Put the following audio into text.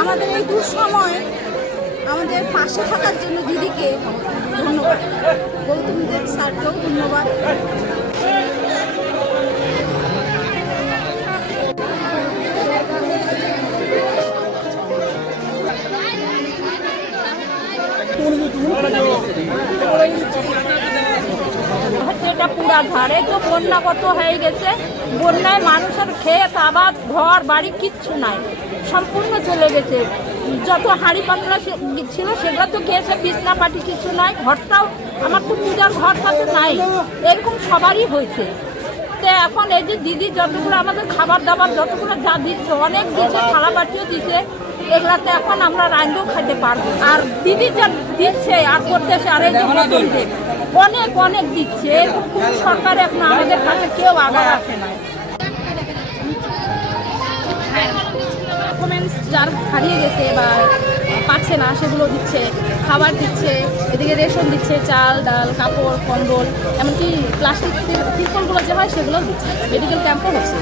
আমাদের এই দুঃসময় আমাদের পাশে থাকার জন্য দিদিকে ধন্যবাদ। গৌতম দেব স্যারকেও ধন্যবাদ। এটা পুরা ঝাড়ে, তো বন্যা কত হয়ে গেছে, বন্যায় মানুষের ক্ষেত, আবাদ, ঘর, বাড়ি কিচ্ছু নাই, সম্পূর্ণ চলে গেছে। যত হাঁড়ি পাতলা ছিল, সেগুলো তো গেছে, বিছনা পাটি কিছু নাই, ঘরটাও, আমার তো পূজার ঘরটা তো নাই, এরকম সবারই হয়েছে। তো এখন এই যে দিদি যতগুলো আমাদের খাবার দাবার যতগুলো যা দিচ্ছে, অনেক দিচ্ছে থালা বাটিও দিচ্ছে এগুলাতে এখন আমরা রান্নাও খাইতে পারব। আর দিদি যা দিচ্ছে আর করতেছে আর এই যে দেব, অনেক অনেক দিচ্ছে। সরকার এখন আমাদের কাছে কেউ আবার আসে না ডকুমেন্টস যার হারিয়ে গেছে বা পাচ্ছে না সেগুলো দিচ্ছে খাবার দিচ্ছে এদিকে রেশন দিচ্ছে চাল ডাল কাপড় কম্বল এমনকি প্লাস্টিক তিরপলগুলো যে হয় সেগুলোও দিচ্ছে। মেডিকেল ক্যাম্পও হচ্ছে।